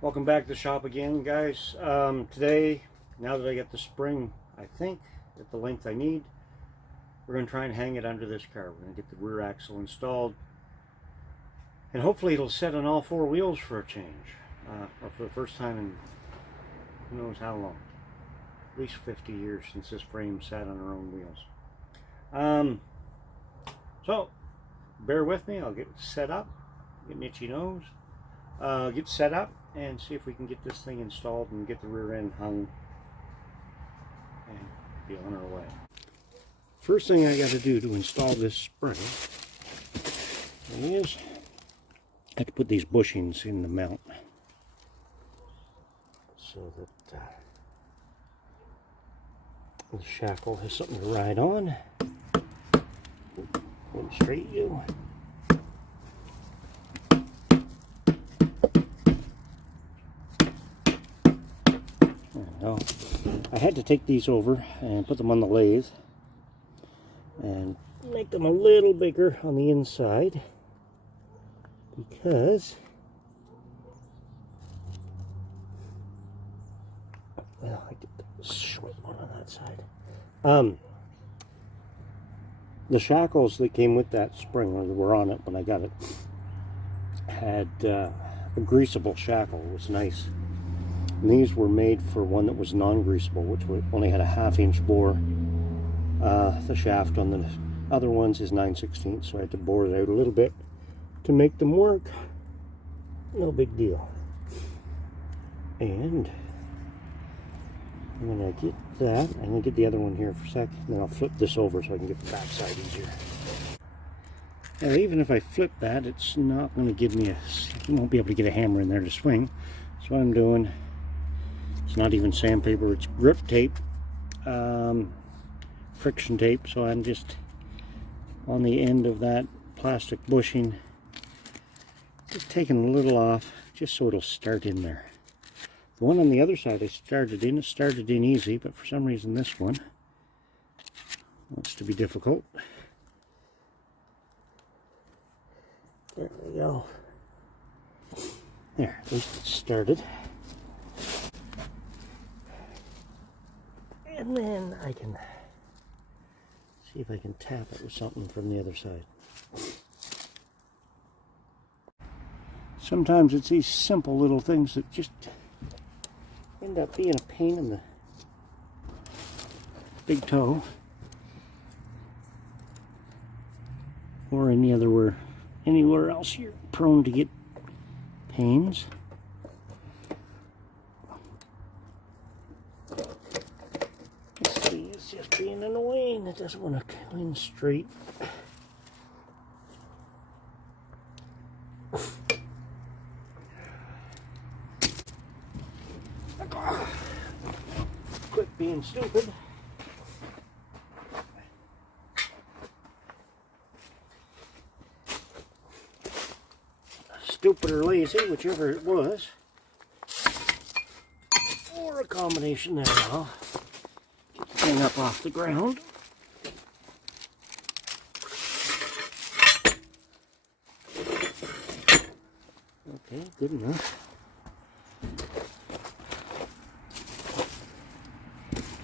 Welcome back to the shop again, guys. Today, now that I got the spring, I think, at the length I need, we're going to try and hang it under this car. We're going to get the rear axle installed, and hopefully it'll set on all four wheels for a change, or for the first time in who knows how long. At least 50 years since this frame sat on our own wheels. So, bear with me. I'll get set up, get an itchy nose, get set up, and see if we can get this thing installed and get the rear end hung and be on our way. First thing I got to do to install this spring is I have to put these bushings in the mount so that the shackle has something to ride on. Hold straight, you. I had to take these over and put them on the lathe and make them a little bigger on the inside because, well, I did the short one on that side. The shackles that came with that spring, or that were on it when I got it, had a greasable shackle. It was nice. And these were made for one that was non-greasable, which only had a 1/2 inch bore. The shaft on the other ones is 9/16, so I had to bore it out a little bit to make them work. No big deal. And when I get that, I'm going to get the other one here for a sec, and then I'll flip this over so I can get the back side easier. Now, even if I flip that, it's not going to give me you won't be able to get a hammer in there to swing. So what I'm doing, it's not even sandpaper, it's grip tape, friction tape, so I'm just on the end of that plastic bushing, just taking a little off, just so it'll start in there. The one on the other side it started in easy, but for some reason this one wants to be difficult. There we go. There, at least it started. And then I can see if I can tap it with something from the other side. Sometimes it's these simple little things that just end up being a pain in the big toe, or anywhere else you're prone to get pains. It's just being annoying. It doesn't want to clean straight. Quit being stupid. Stupid or lazy, whichever it was. Or a combination thereof. Get the thing up off the ground. Okay, good enough.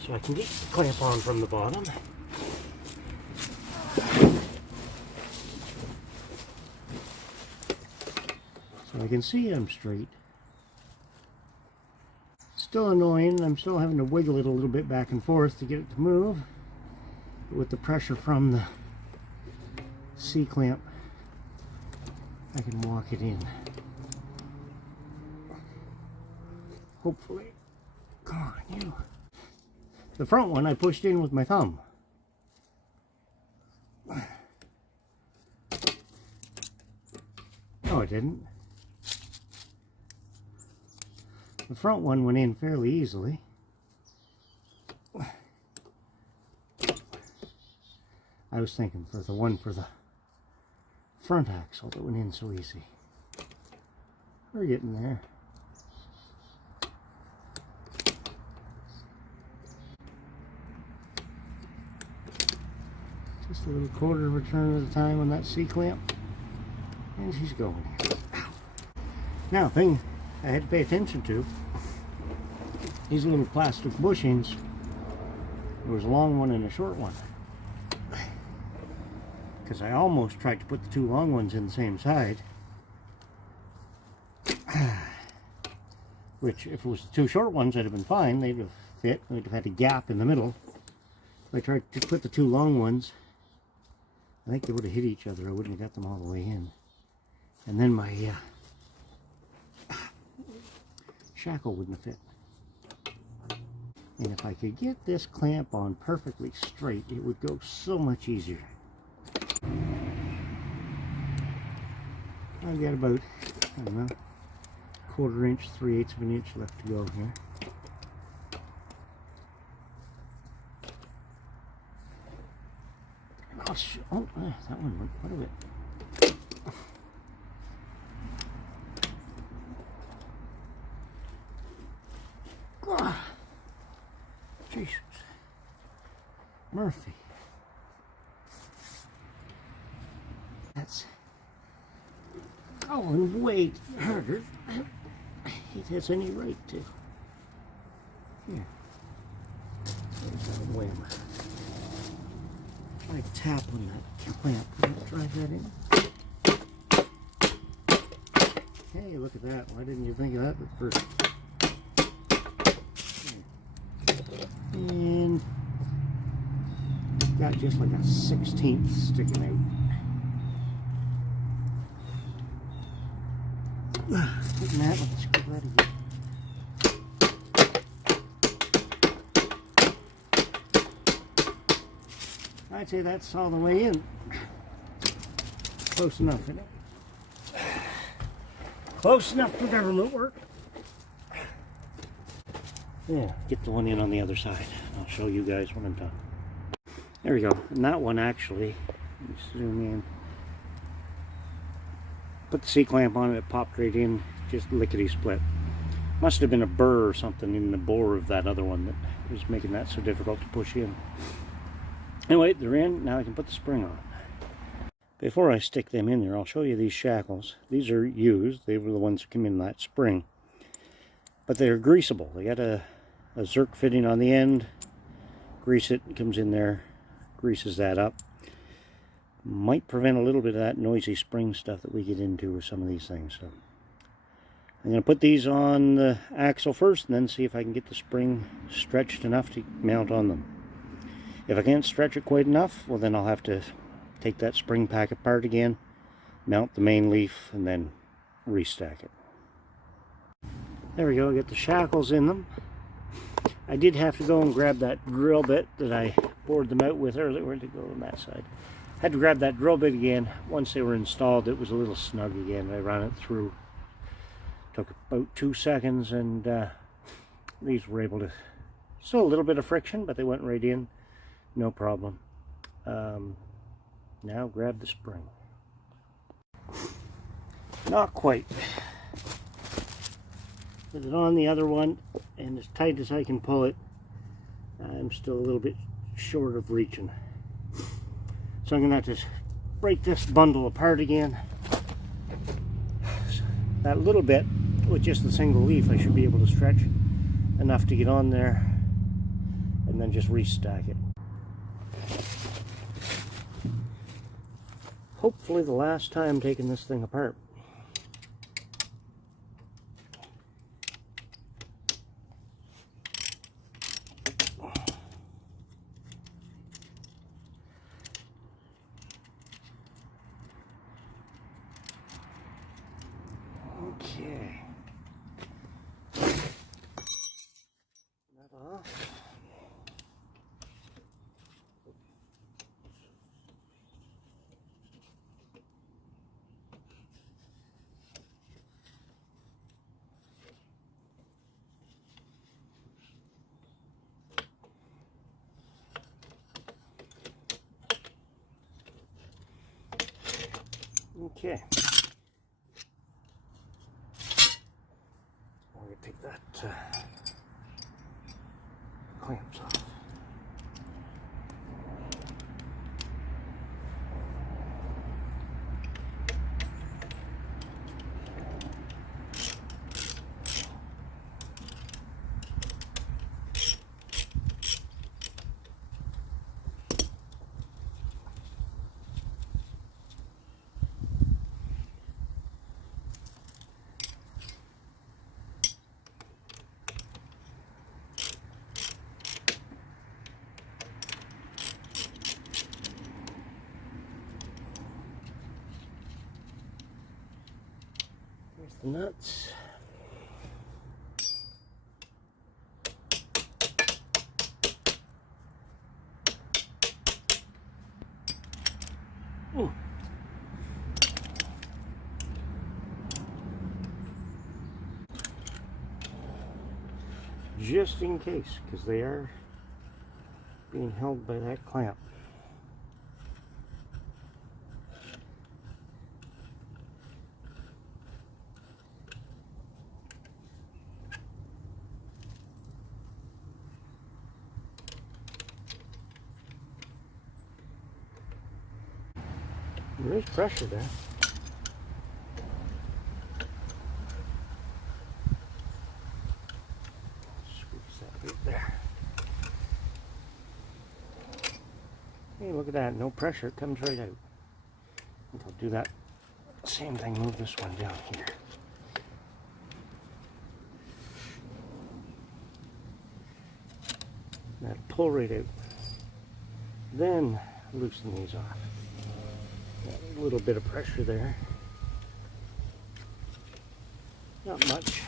So I can get the clamp on from the bottom. So I can see I'm straight. Still annoying, I'm still having to wiggle it a little bit back and forth to get it to move. But with the pressure from the C-clamp, I can walk it in. Hopefully. Come on, you. The front one I pushed in with my thumb. No, I didn't. The front one went in fairly easily. I was thinking for the one for the front axle that went in so easy. We're getting there. Just a little quarter of a turn at a time on that C-clamp. And she's going. Now, thing I had to pay attention to. These little plastic bushings. There was a long one and a short one. Because I almost tried to put the two long ones in the same side. Which, if it was the two short ones, that'd have been fine. They'd have fit. We'd have had a gap in the middle. If I tried to put the two long ones, I think they would have hit each other. I wouldn't have got them all the way in. And then my shackle wouldn't have fit. And if I could get this clamp on perfectly straight, it would go so much easier. I've got about, I don't know, 1/4 inch, 3/8 of an inch left to go here. Oh, that one went quite a bit. Jesus. Murphy. That's going way harder than it has any right to. Here. There's that whim. Try tap on that clamp. Try that in. Hey, look at that. Why didn't you think of that at first? And got just like a 1/16 sticking out. Putting that, let's go that again. I'd say that's all the way in. Close enough, isn't it? Close enough for government work. Yeah, get the one in on the other side. I'll show you guys when I'm done. There we go. And that one actually, let me zoom in. Put the C-clamp on it, it popped right in, just lickety split. Must have been a burr or something in the bore of that other one that was making that so difficult to push in. Anyway, they're in. Now I can put the spring on. Before I stick them in there, I'll show you these shackles. These are used. They were the ones that came in that spring. But they're greasable. They got a Zerk fitting on the end. Grease it, comes in there, greases that up. Might prevent a little bit of that noisy spring stuff that we get into with some of these things. So I'm going to put these on the axle first and then see if I can get the spring stretched enough to mount on them. If I can't stretch it quite enough, well then I'll have to take that spring pack apart again, mount the main leaf, and then restack it. There we go, I got the shackles in them. I did have to go and grab that drill bit that I bored them out with earlier. Where'd it go on that side? Had to grab that drill bit again. Once they were installed, it was a little snug again. I ran it through. Took about 2 seconds, and these were able to, still a little bit of friction, but they went right in, no problem. Now grab the spring. Not quite. Put it on the other one, and as tight as I can pull it, I'm still a little bit short of reaching. So I'm going to have to break this bundle apart again. That little bit, with just the single leaf, I should be able to stretch enough to get on there, and then just restack it. Hopefully the last time taking this thing apart. Okay. That off. Okay. I'm going to take that clamps off. the nuts. Ooh. Just in case, because they are being held by that clamp. There is pressure there. Squeeze that right there. Hey, look at that. No pressure. It comes right out. I think I'll do that same thing. Move this one down here. That'll pull right out. Then loosen these off. A little bit of pressure there. Not much.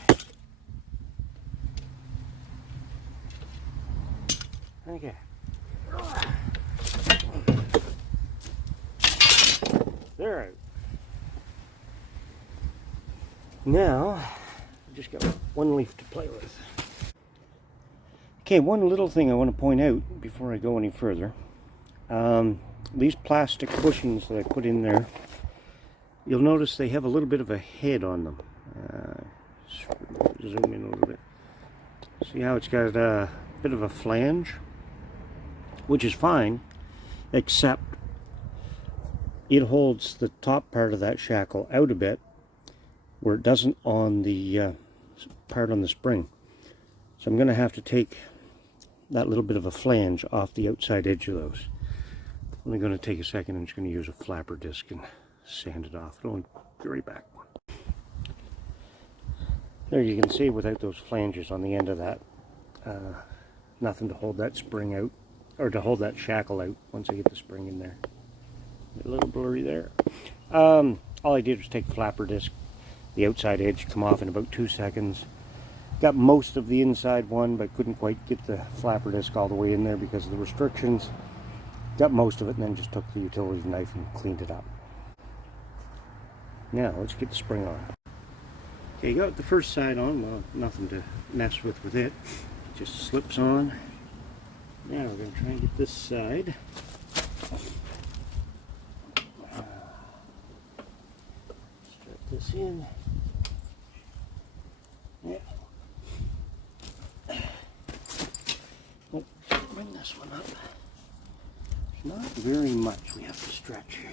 Okay. They're out. Now, I've just got one leaf to play with. Okay, one little thing I want to point out before I go any further. These plastic bushings that I put in there, you'll notice they have a little bit of a head on them. Zoom in a little bit. See how it's got a bit of a flange? Which is fine, except it holds the top part of that shackle out a bit, where it doesn't on the part on the spring. So I'm going to have to take that little bit of a flange off the outside edge of those. I'm only going to take a second. I'm just going to use a flapper disc and sand it off. I'll be right back. There you can see without those flanges on the end of that, nothing to hold that spring out, or to hold that shackle out once I get the spring in there. A little blurry there. All I did was take the flapper disc, the outside edge come off in about 2 seconds. Got most of the inside one, but couldn't quite get the flapper disc all the way in there because of the restrictions. Got most of it and then just took the utility knife and cleaned it up. Now let's get the spring on. Okay, you got the first side on. Well, nothing to mess with it. It just slips on. Now we're going to try and get this side. Strap this in. Yeah. Oh, bring this one up. There's not very much we have to stretch here.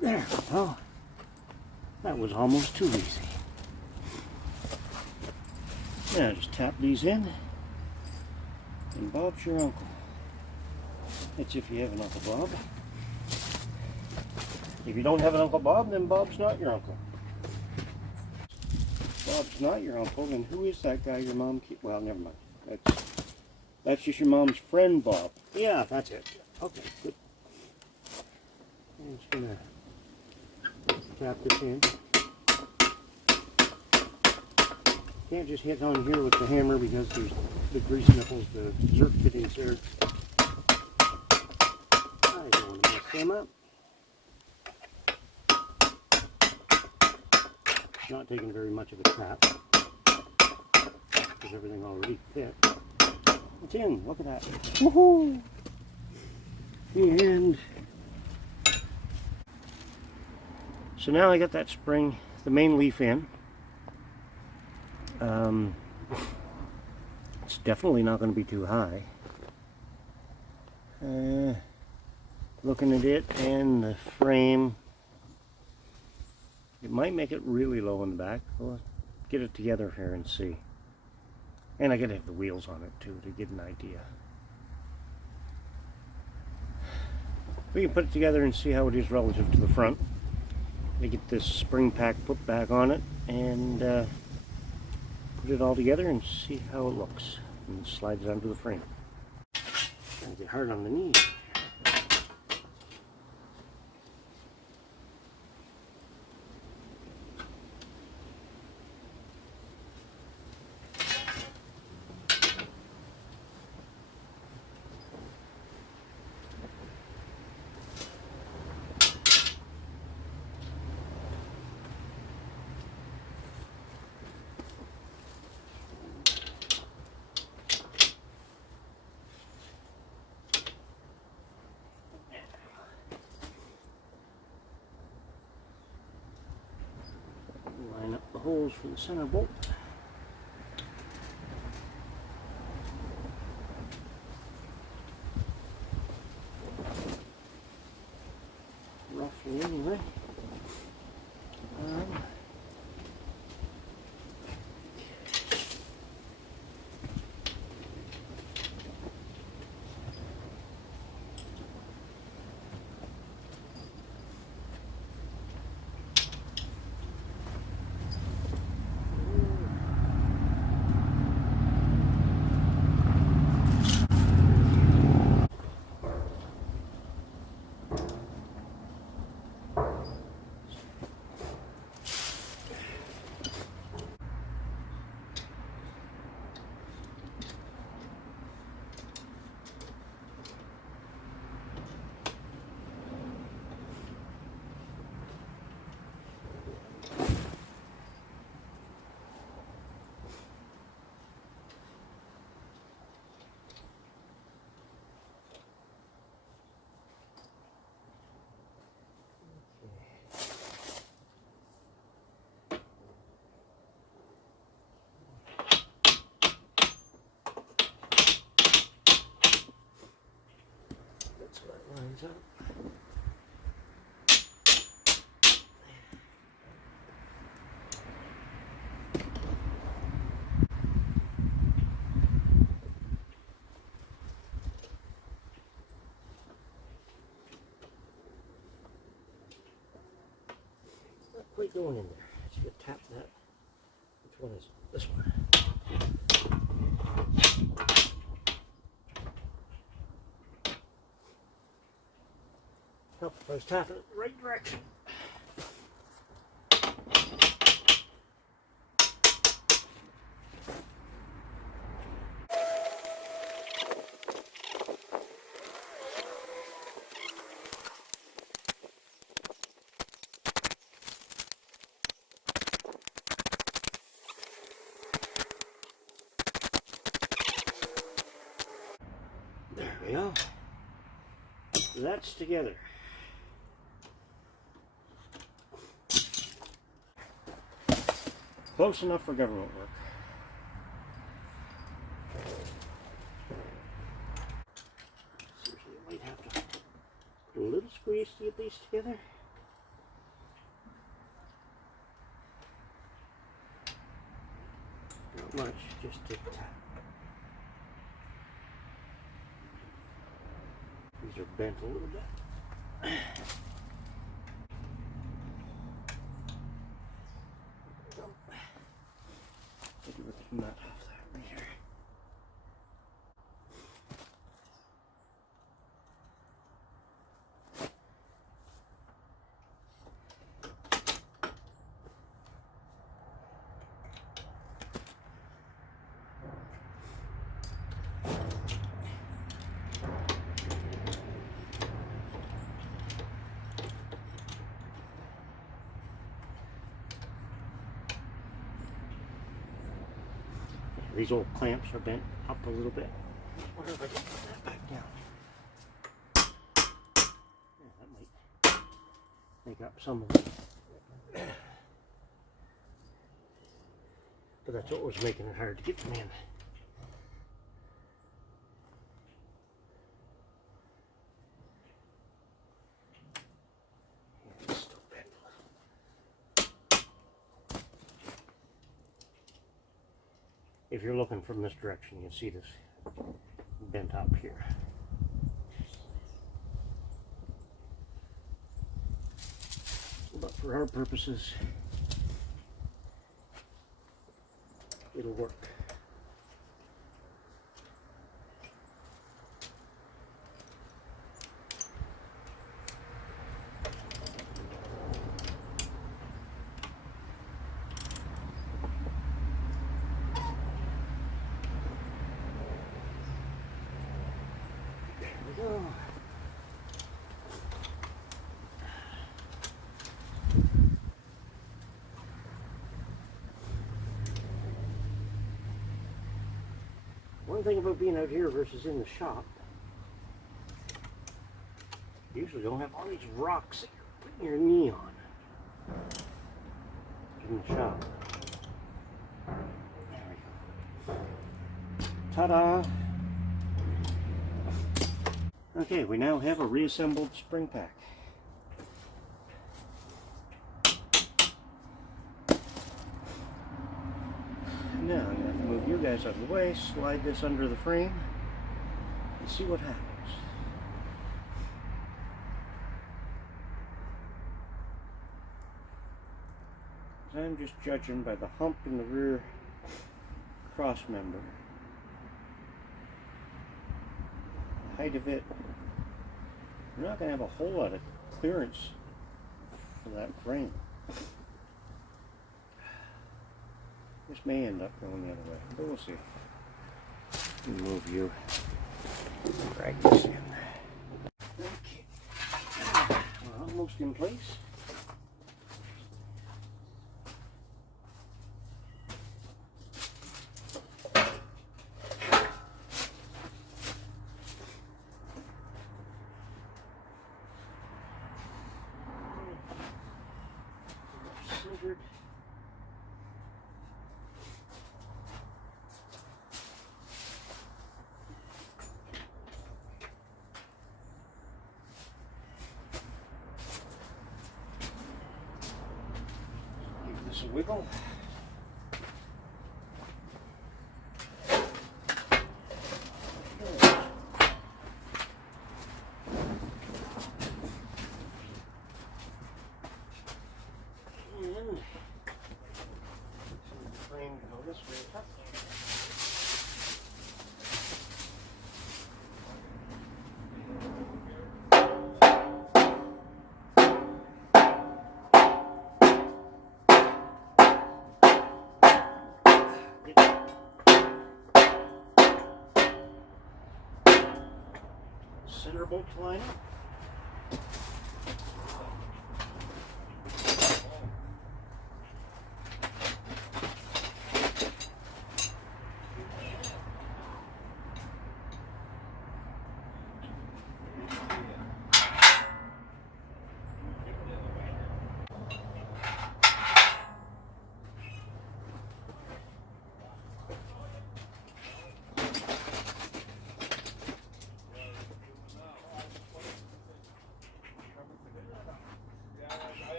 There. Oh, that was almost too easy. Now just tap these in, and Bob's your uncle. That's if you have an Uncle Bob. If you don't have an Uncle Bob, then Bob's not your uncle. If Bob's not your uncle, then who is that guy your mom keeps? Well, never mind. That's just your mom's friend, Bob. Yeah, that's it. Okay, good. I'm just gonna tap this in. Can't just hit on here with the hammer because there's the grease nipples, the zerk fittings there. I don't want to mess them up. Not taking very much of a tap because everything already fit. It's in. Look at that. Woohoo! And so now I got that spring, the main leaf in. It's definitely not going to be too high. Looking at it and the frame, it might make it really low in the back. We'll get it together here and see. And I gotta have the wheels on it too to get an idea. We can put it together and see how it is relative to the front. We get this spring pack put back on it and put it all together and see how it looks. And slide it onto the frame. Trying to get hard on the knees. line up the holes for the center bolt. Roughly anyway. That's what it lines up. Not quite going in there. So you tap that. Which one is it? This one. Help if I was tapping it in the right direction. There we go. That's together. Close enough for government work. Seriously, I might have to put a little squeeze to get these together. Not much, just to tap. These are bent a little bit. Maybe rip the nut off that right here. These old clamps are bent up a little bit. I wonder if I can put that back down. Yeah, that might make up some of it. But that's what was making it hard to get them in. Yeah, it's still bent a little. If you're looking from this direction, you see this bent up here. But for our purposes, it'll work. There we go. One thing about being out here versus in the shop, you usually don't have all these rocks that you're putting your knee on. in the shop. There we go. Ta-da! Okay, we now have a reassembled spring pack. Now I'm going to have to move you guys out of the way, slide this under the frame, and see what happens. I'm just judging by the hump in the rear cross member. The height of it, we're not going to have a whole lot of clearance for that frame. This may end up going the other way, but we'll see. Move you. Drag this in. Okay. We're almost in place. Centered. Give this a wiggle. Center bolt line up.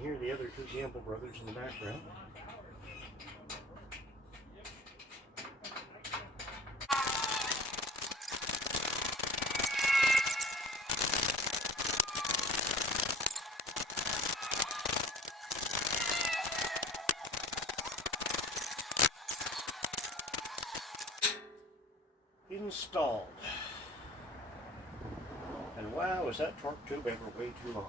Hear the other two Gamble brothers in the background. Installed. And wow, is that torque tube ever way too long.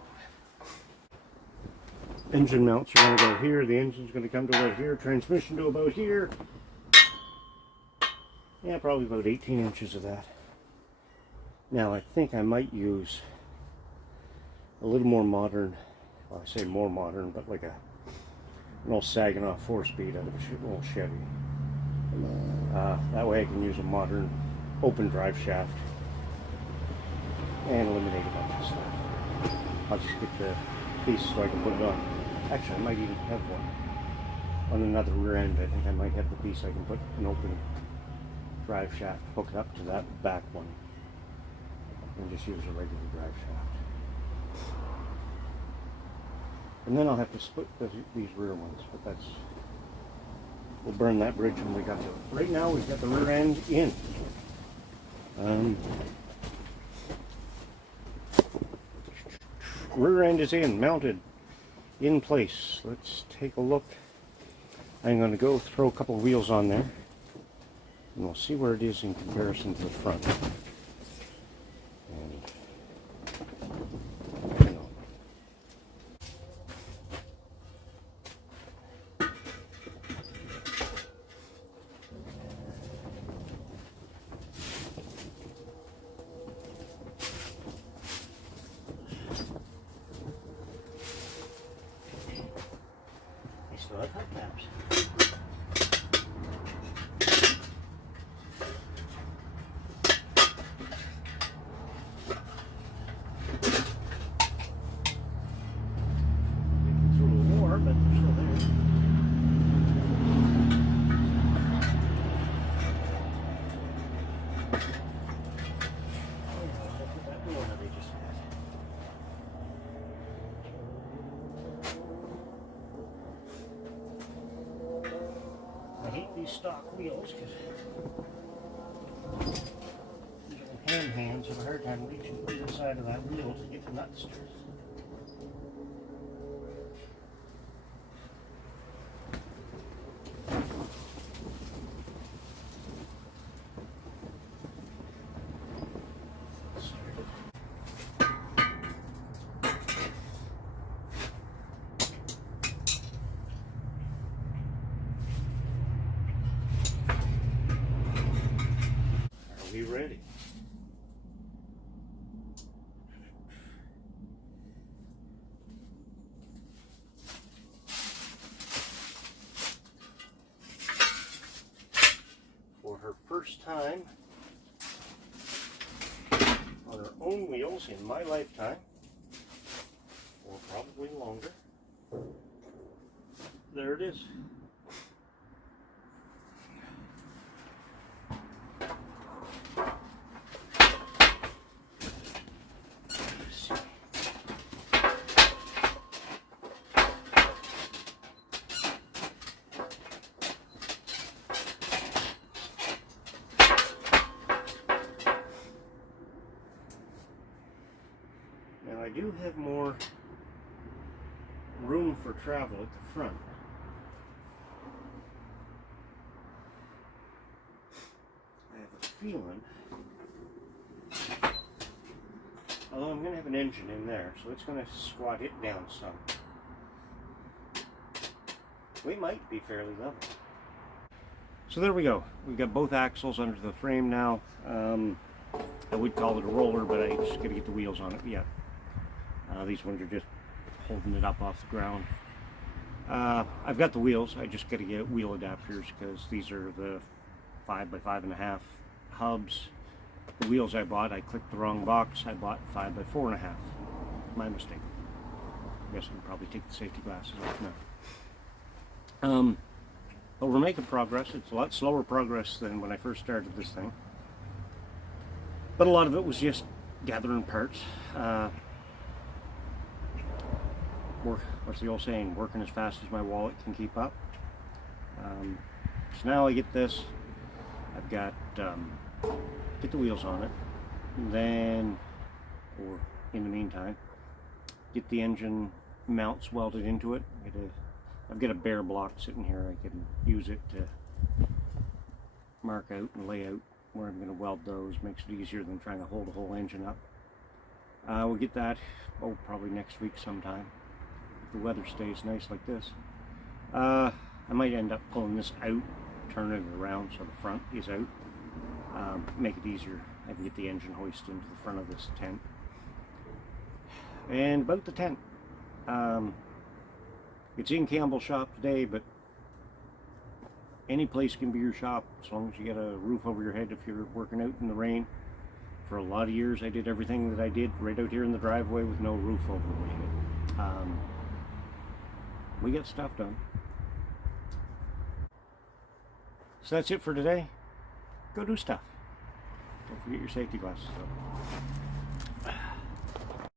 Engine mounts are going to go here, the engine's going to come to about here, transmission to about here. Yeah, probably about 18 inches of that. Now I think I might use a little more modern, well I say more modern, but like an old Saginaw 4-speed out of an old Chevy. That way I can use a modern open drive shaft and eliminate a bunch of stuff. I'll just get the piece so I can put it on. Actually, I might even have one on another rear end. I think I might have the piece I can put an open drive shaft, hook it up to that back one, and just use a regular drive shaft. And then I'll have to split these rear ones, but we'll burn that bridge when we got to it. Right now we've got the rear end in. Rear end is in, mounted, in place. Let's take a look. I'm going to go throw a couple of wheels on there, and we'll see where it is in comparison to the front. And, you know. So I've had caps. Through a little more, but they're still there. I hate these stock wheels because these little hands have a hard time reaching through the side of that wheel to get the nuts. Are we ready? For her first time on her own wheels in my lifetime, or probably longer, there it is. Now I do have more room for travel at the front. I have a feeling, although I'm going to have an engine in there, so it's going to squat it down some. We might be fairly level. So there we go. We've got both axles under the frame now. I would call it a roller, but I just got to get the wheels on it yet. These ones are just holding it up off the ground. I've got the wheels. I just got to get wheel adapters because these are the 5x5.5 hubs. The wheels I bought, I clicked the wrong box. I bought 5x4.5. My mistake. I guess I can probably take the safety glasses off now. But we're making progress. It's a lot slower progress than when I first started this thing. But a lot of it was just gathering parts. What's the old saying? Working as fast as my wallet can keep up. So now I get this. I've got get the wheels on it. And then, or in the meantime, get the engine mounts welded into it. I've got a bare block sitting here. I can use it to mark out and lay out where I'm going to weld those. Makes it easier than trying to hold the whole engine up. We'll get that, probably next week sometime. If the weather stays nice like this. I might end up pulling this out, turning it around so the front is out. Make it easier. I can get the engine hoist into the front of this tent. And about the tent. It's in Campbell's shop today, but any place can be your shop as long as you get a roof over your head if you're working out in the rain. For a lot of years I did everything that I did right out here in the driveway with no roof over my head. We get stuff done. So that's it for today. Go do stuff. Don't forget your safety glasses though.